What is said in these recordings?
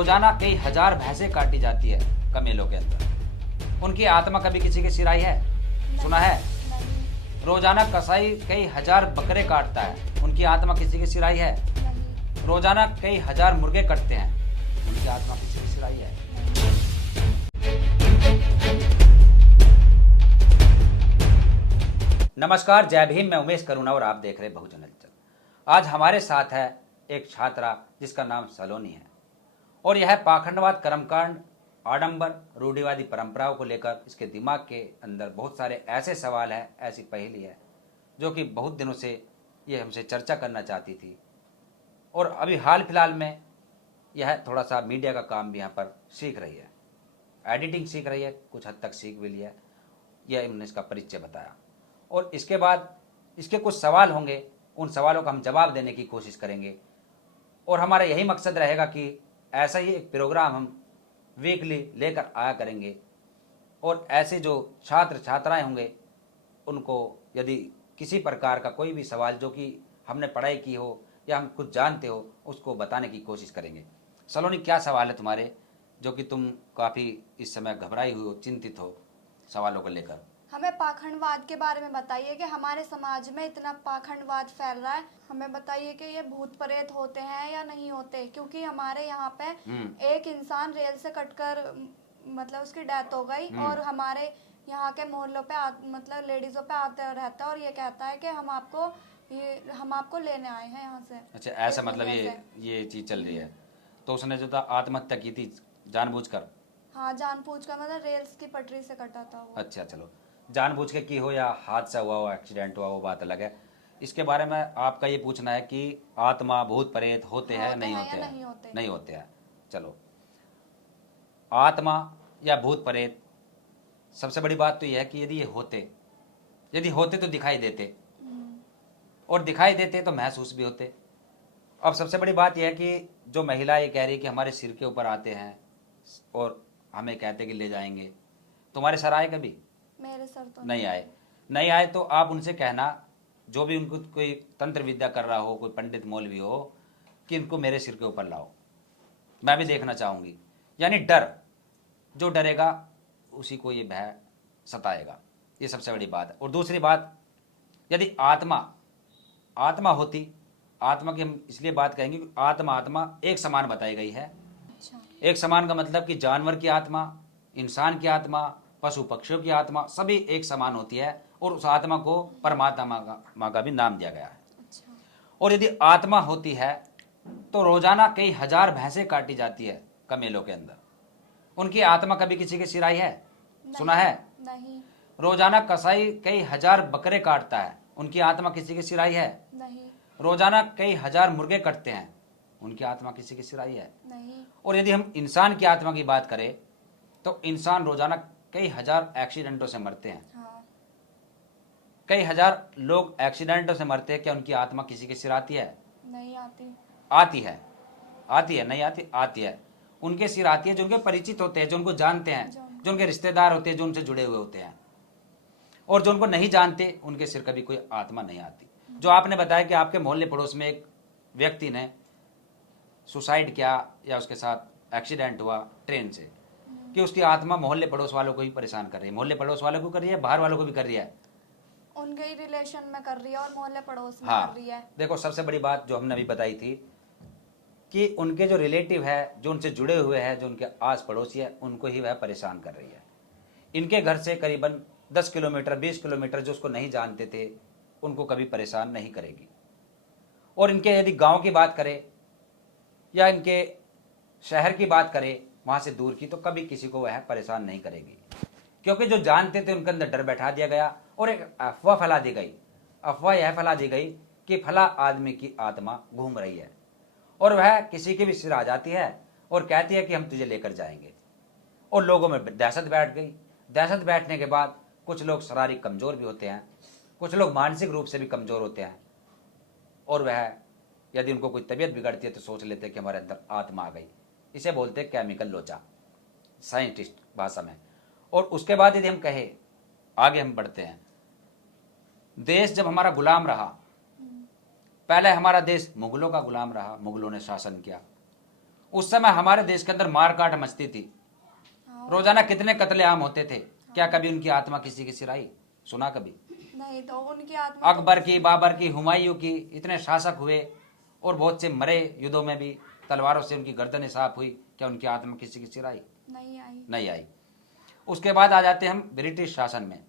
रोजाना कई हजार भैंसें काटी जाती है कमेलों के अंदर। उनकी आत्मा कभी किसी की सिराई है? सुना है? नहीं। रोजाना कसाई कई हजार बकरे काटता है, उनकी आत्मा किसी की सिराई है? नहीं। रोजाना कई हजार मुर्गे कटते हैं, उनकी आत्मा किसी की सिराई है? नमस्कार, जय भीम। मैं उमेश करुणा और आप देख रहे बहुजन हलचल। आज हमारे साथ है एक छात्रा जिसका नाम सलोनी है और यह पाखंडवाद, कर्मकांड, आडंबर, रूढ़िवादी परंपराओं को लेकर इसके दिमाग के अंदर बहुत सारे ऐसे सवाल हैं, ऐसी पहेली है जो कि बहुत दिनों से ये हमसे चर्चा करना चाहती थी। और अभी हाल फिलहाल में यह थोड़ा सा मीडिया का काम भी यहाँ पर सीख रही है, एडिटिंग सीख रही है, कुछ हद तक सीख भी लिया है। यह इन्होंने इसका परिचय बताया और इसके बाद इसके कुछ सवाल होंगे, उन सवालों का हम जवाब देने की कोशिश करेंगे। और हमारा यही मकसद रहेगा कि ऐसा ही एक प्रोग्राम हम वीकली लेकर आया करेंगे और ऐसे जो छात्र छात्राएं होंगे उनको यदि किसी प्रकार का कोई भी सवाल जो कि हमने पढ़ाई की हो या हम कुछ जानते हो उसको बताने की कोशिश करेंगे। सलोनी, क्या सवाल है तुम्हारे जो कि तुम काफ़ी इस समय घबराई हुई हो, चिंतित हो सवालों को लेकर? हमें पाखंडवाद के बारे में बताइए कि हमारे समाज में इतना पाखंडवाद फैल रहा है। हमें बताइए कि ये भूत प्रेत होते हैं या नहीं होते, क्योंकि हमारे यहाँ पे एक इंसान रेल से कटकर मतलब उसकी डेथ हो गई और हमारे यहाँ के मोहल्लों पे मतलब लेडीजों पे आते रहता है और ये कहता है कि हम आपको लेने आए हैं यहाँ से। अच्छा, ऐसा मतलब ये चीज़ चल रही है। तो उसने जो था आत्महत्या की थी जानबूझकर? हाँ, जानबूझकर, मतलब रेल्स की पटरी से कटा था वो। अच्छा, चलो, जानबूझ के की हो या हादसा हुआ हो, एक्सीडेंट हुआ, वो बात अलग है। इसके बारे में आपका ये पूछना है कि आत्मा, भूत प्रेत होते हैं, नहीं होते हैं? नहीं होते हैं। चलो, आत्मा या भूत प्रेत, सबसे बड़ी बात तो यह है कि यदि होते तो दिखाई देते, और दिखाई देते तो महसूस भी होते। अब सबसे बड़ी बात यह है कि जो महिला ये कह रही है कि हमारे सिर के ऊपर आते हैं और हमें कहते कि ले जाएंगे, तुम्हारे सर आए कभी? मेरे सर तो नहीं आए तो आप उनसे कहना, जो भी उनको कोई तंत्र विद्या कर रहा हो, कोई पंडित मौलवी हो, कि इनको मेरे सिर के ऊपर लाओ, मैं भी देखना चाहूँगी। यानी डर, जो डरेगा उसी को ये भय सताएगा। ये सबसे बड़ी बात है। और दूसरी बात, यदि आत्मा होती, आत्मा की हम इसलिए बात कहेंगे कि आत्मा एक समान बताई गई है। अच्छा। एक समान का मतलब कि जानवर की आत्मा, इंसान की आत्मा, पशु पक्षियों की आत्मा सभी एक समान होती है और उस आत्मा को परमात्मा का भी नाम दिया गया है। अच्छा। और यदि आत्मा होती है तो रोजाना कई हजार भैंसें काटी जाती है कमेलों के अंदर, उनकी आत्मा कभी किसी की सिराई है? सुना है? नहीं। रोजाना कसाई कई हजार बकरे काटता है, उनकी आत्मा किसी की सिराई है? नहीं। रोजाना कई हजार मुर्गे कटते हैं, उनकी आत्मा किसी की सिराई है? नहीं। और यदि हम इंसान की आत्मा की बात करें तो इंसान रोजाना कई हजार एक्सीडेंटों से मरते हैं। हाँ। कई हजार लोग एक्सीडेंटों से मरते हैं, क्या उनकी आत्मा किसी की सिर आती है? नहीं आती। आती है। आती है, नहीं आती? आती है। उनके सिर आती है जो उनके परिचित होते हैं, जो उनको जानते हैं, जो उनके रिश्तेदार होते हैं, जो उनसे जुड़े हुए होते हैं। और जो उनको नहीं जानते उनके सिर कभी कोई आत्मा नहीं आती। जो आपने बताया कि आपके मोहल्ले पड़ोस में एक व्यक्ति ने सुसाइड किया या उसके साथ एक्सीडेंट हुआ ट्रेन से, कि उसकी आत्मा मोहल्ले पड़ोस वालों को ही परेशान कर रही है। मोहल्ले पड़ोस वालों को कर रही है, बाहर वालों को भी कर रही है? उनके ही रिलेशन में कर रही है और मोहल्ले पड़ोस में हाँ, कर रही है। देखो, सबसे बड़ी बात जो हमने अभी बताई थी कि उनके जो रिलेटिव है, जो उनसे जुड़े हुए हैं, जो उनके आस पड़ोसी है, उनको ही वह परेशान कर रही है। इनके घर से करीबन 10 किलोमीटर 20 किलोमीटर जो उसको नहीं जानते थे उनको कभी परेशान नहीं करेगी। और इनके यदि गांव की बात करें या इनके शहर की बात करें, वहां से दूर की, तो कभी किसी को वह परेशान नहीं करेगी, क्योंकि जो जानते थे उनके अंदर डर बैठा दिया गया और एक अफवाह फैला दी गई। अफवाह यह फैला दी गई कि फला आदमी की आत्मा घूम रही है और वह किसी के भी सिर आ जाती है और कहती है कि हम तुझे लेकर जाएंगे। और लोगों में दहशत बैठ गई। दहशत बैठने के बाद कुछ लोग शारीरिक कमजोर भी होते हैं, कुछ लोग मानसिक रूप से भी कमजोर होते हैं, और वह यदि उनको कोई तबीयत बिगड़ती है तो सोच लेते हैं कि हमारे अंदर आत्मा आ गई। इसे बोलते हैं केमिकल लोचा, साइंटिस्ट भाषा में। और उसके बाद यदि हम कहें, आगे हम बढ़ते हैं, देश जब हमारा गुलाम रहा, पहले हमारा देश मुगलों का गुलाम रहा, मुगलों ने शासन किया, उस समय हमारे देश के अंदर मार काट मचती थी, रोजाना कितने कत्लेआम होते थे। क्या कभी उनकी आत्मा किसी की सिराई? सुना कभी? नहीं, तो उनकी आत्मा अकबर की, बाबर की, हुमायूं की, इतने शासक हुए और बहुत से मरे युद्धों में भी, तलवारों से उनकी गर्दनें साफ हुई। क्या उनकी आत्मा किसी की सिराई? नहीं आई। नहीं आई। उसके बाद आ जाते हम ब्रिटिश शासन में।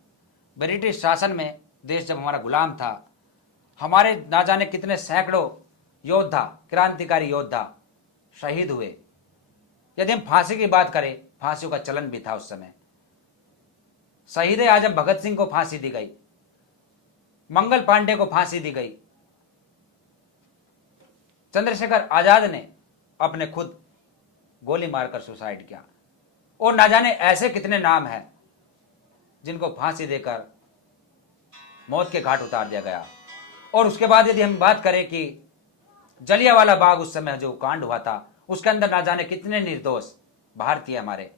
ब्रिटिश शासन में देश जब हमारा गुलाम था, हमारे ना जाने कितने सैकड़ों योद्धा, क्रांतिकारी योद्धा शहीद हुए। यदि हम फांसी की बात करें, फांसियों का चलन भी था उस समय। शहीद आजम भगत सिंह को फांसी दी गई, मंगल पांडे को फांसी दी गई, चंद्रशेखर आजाद ने अपने खुद गोली मारकर सुसाइड किया, और ना जाने ऐसे कितने नाम हैं जिनको फांसी देकर मौत के घाट उतार दिया गया। और उसके बाद यदि हम बात करें कि जलियांवाला बाग उस समय जो कांड हुआ था, उसके अंदर ना जाने कितने निर्दोष भारतीय हमारे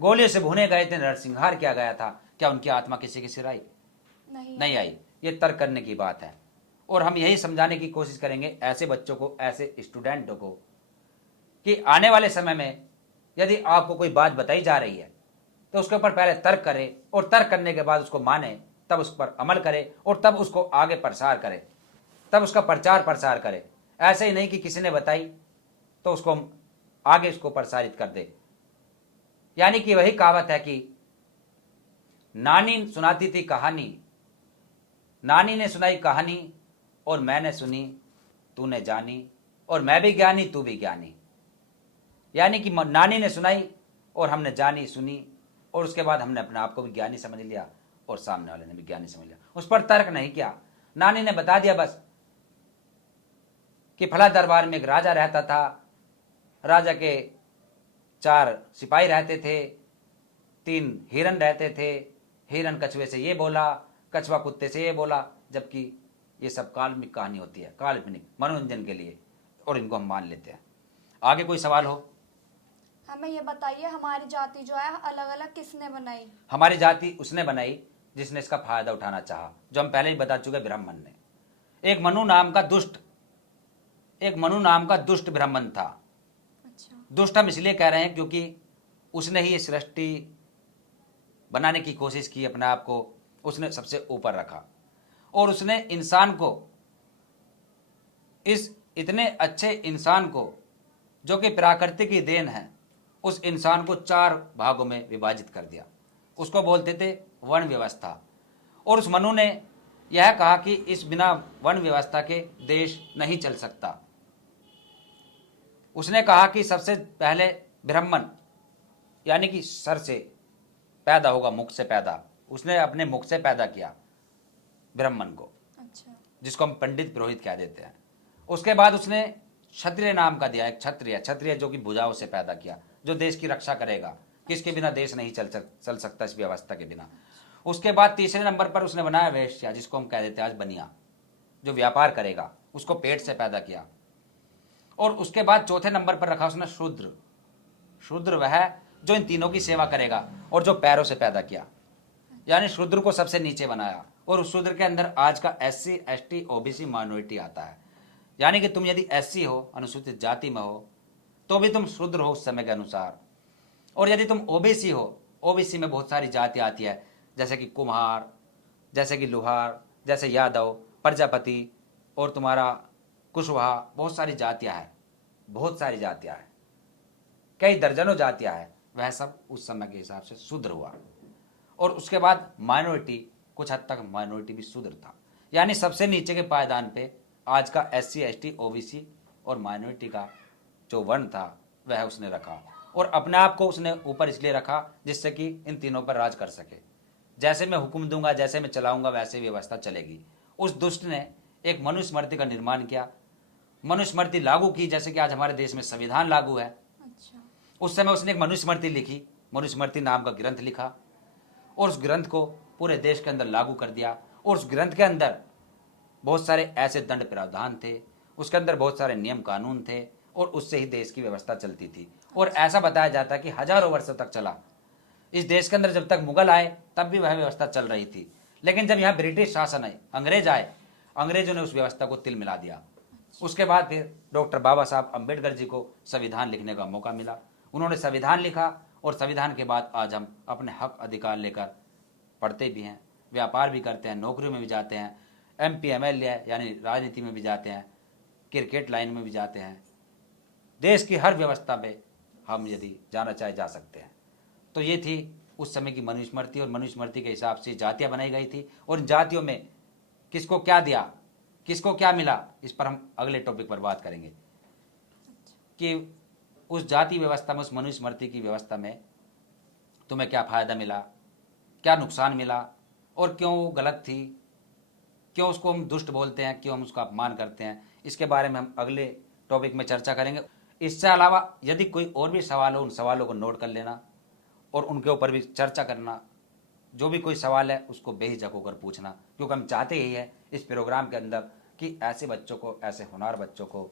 गोलियों से भुने गए थे, नरसंहार किया गया था। क्या उनकी आत्मा किसी की सिराई? नहीं आई। ये तर्क करने की बात है, और हम यही समझाने की कोशिश करेंगे ऐसे बच्चों को, ऐसे स्टूडेंटों को, कि आने वाले समय में यदि आपको कोई बात बताई जा रही है तो उसके ऊपर पहले तर्क करें, और तर्क करने के बाद उसको माने, तब उस पर अमल करें, और तब उसको आगे प्रसार करें, तब उसका प्रचार प्रसार करें। ऐसे ही नहीं कि किसी ने बताई तो उसको आगे उसको प्रसारित कर दे। यानी कि वही कहावत है कि नानी सुनाती थी कहानी, नानी ने सुनाई कहानी और मैंने सुनी, तूने जानी, और मैं भी ज्ञानी तू भी ज्ञानी। यानी कि नानी ने सुनाई और हमने जानी सुनी, और उसके बाद हमने अपने आप को भी ज्ञानी समझ लिया और सामने वाले ने भी ज्ञानी समझ लिया। उस पर तर्क नहीं किया, नानी ने बता दिया बस कि फला दरबार में एक राजा रहता था, राजा के 4 सिपाही रहते थे, 3 हिरन रहते थे, हिरन कछुए से ये बोला, कछुआ कुत्ते से ये बोला। जबकि ये सब काल्पनिक कहानी होती है, काल्पनिक मनोरंजन के लिए, और इनको हम मान लेते हैं। आगे कोई सवाल हो? हमें ये बताइए, हमारी जाति जो है अलग अलग किसने बनाई? हमारी जाति उसने बनाई जिसने इसका फायदा उठाना चाहा, जो हम पहले ही बता चुके, ब्राह्मण ने। एक मनु नाम का दुष्ट ब्राह्मण था। अच्छा। दुष्ट हम इसलिए कह रहे हैं क्योंकि उसने ही सृष्टि बनाने की कोशिश की, अपने आप को उसने सबसे ऊपर रखा, और उसने इंसान को, इस इतने अच्छे इंसान को जो कि प्राकृतिक की देन है, उस इंसान को 4 भागों में विभाजित कर दिया। उसको बोलते थे वर्ण व्यवस्था। और उस मनु ने यह कहा कि इस बिना वर्ण व्यवस्था के देश नहीं चल सकता। उसने कहा कि सबसे पहले ब्राह्मण यानी कि सर से पैदा होगा, मुख से पैदा। उसने अपने मुख से पैदा किया ब्राह्मण को। अच्छा। जिसको हम पंडित पुरोहित कह देते हैं। उसके बाद उसने क्षत्रिय नाम का दिया, एक क्षत्रिय जो कि भुजाओं से पैदा किया, जो देश की रक्षा करेगा, किसके बिना देश नहीं चल सकता इस व्यवस्था के बिना। उसके बाद तीसरे नंबर पर उसने बनाया वैश्या, जिसको हम कह देते हैं आज बनिया, जो व्यापार करेगा, उसको पेट से पैदा किया। और उसके बाद चौथे नंबर पर रखा उसने शूद्र वह जो इन तीनों की सेवा करेगा, और जो पैरों से पैदा किया, यानी शूद्र को सबसे नीचे बनाया। और उस शूद्र के अंदर आज का SC ST OBC माइनॉरिटी आता है। यानी कि तुम यदि SC हो, अनुसूचित जाति में हो, तो भी तुम शूद्र हो उस समय के अनुसार। और यदि तुम OBC हो, OBC में बहुत सारी जाति आती है, जैसे कि कुम्हार, जैसे कि लुहार, जैसे यादव, प्रजापति, और तुम्हारा कुशवाहा, बहुत सारी जातियाँ हैं, कई दर्जनों जातियाँ हैं। वह सब उस समय के हिसाब से शूद्र हुआ। और उसके बाद माइनॉरिटी, कुछ हद तक माइनॉरिटी भी शूद्र था। यानी सबसे नीचे के पायदान पे आज का SC ST OBC और माइनॉरिटी का जो वर्ण था वह उसने रखा, और अपने आप को उसने ऊपर इसलिए रखा जिससे कि इन तीनों पर राज कर सके। जैसे मैं हुक्म दूंगा, जैसे मैं चलाऊंगा, वैसे व्यवस्था चलेगी। उस दुष्ट ने एक मनुस्मृति का निर्माण किया, मनुस्मृति लागू की, जैसे कि आज हमारे देश में संविधान लागू है। अच्छा। उस समय उसने एक मनुस्मृति लिखी, मनुस्मृति नाम का ग्रंथ लिखा, और उस ग्रंथ को पूरे देश के अंदर लागू कर दिया। और उस ग्रंथ के अंदर बहुत सारे ऐसे दंड प्रावधान थे, उसके अंदर बहुत सारे नियम कानून थे, और उससे ही देश की व्यवस्था चलती थी। और ऐसा बताया जाता है कि हजारों वर्षों तक चला इस देश के अंदर। जब तक मुगल आए तब भी वह व्यवस्था चल रही थी, लेकिन जब यहाँ ब्रिटिश शासन आए, अंग्रेज आए, अंग्रेजों ने उस व्यवस्था को तिल मिला दिया। उसके बाद फिर डॉक्टर बाबा साहब अम्बेडकर जी को संविधान लिखने का मौका मिला। उन्होंने संविधान लिखा और संविधान के बाद आज हम अपने हक अधिकार लेकर पढ़ते भी हैं, व्यापार भी करते हैं, नौकरियों में भी जाते हैं, MP MLA यानी राजनीति में भी जाते हैं, क्रिकेट लाइन में भी जाते हैं। देश की हर व्यवस्था में हम यदि जाना चाहे जा सकते हैं। तो ये थी उस समय की मनुस्मृति, और मनुस्मृति के हिसाब से जातियाँ बनाई गई थी, और जातियों में किसको क्या दिया, किसको क्या मिला, इस पर हम अगले टॉपिक पर बात करेंगे कि उस जाति व्यवस्था में, उस मनुस्मृति की व्यवस्था में तुम्हें क्या फ़ायदा मिला, क्या नुकसान मिला, और क्यों वो गलत थी, क्यों उसको हम दुष्ट बोलते हैं, क्यों हम उसका अपमान करते हैं। इसके बारे में हम अगले टॉपिक में चर्चा करेंगे। इससे अलावा यदि कोई और भी सवाल हो, उन सवालों को नोट कर लेना और उनके ऊपर भी चर्चा करना। जो भी कोई सवाल है उसको बेहिचक होकर पूछना, क्योंकि हम चाहते ही है इस प्रोग्राम के अंदर कि ऐसे बच्चों को, ऐसे होनहार बच्चों को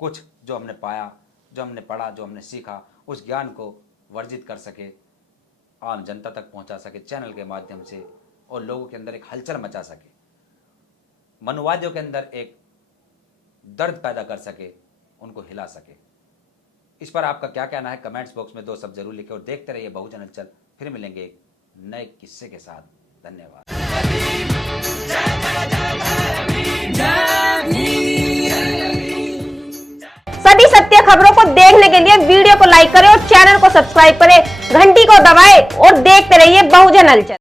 कुछ जो हमने पाया, जो हमने पढ़ा, जो हमने सीखा, उस ज्ञान को वर्जित कर सके, आम जनता तक पहुंचा सके चैनल के माध्यम से, और लोगों के अंदर एक हलचल मचा सके, मनुवादियों के अंदर एक दर्द पैदा कर सके, उनको हिला सके। इस पर आपका क्या कहना है कमेंट्स बॉक्स में 2 शब्द जरूर लिखें, और देखते रहिए बहुजन हलचल। फिर मिलेंगे एक नए किस्से के साथ। धन्यवाद। सभी सत्य खबरों को देखने के लिए वीडियो को लाइक करें और चैनल को सब्सक्राइब करें, घंटी को दबाएं और देखते रहिए बहुजन हलचल।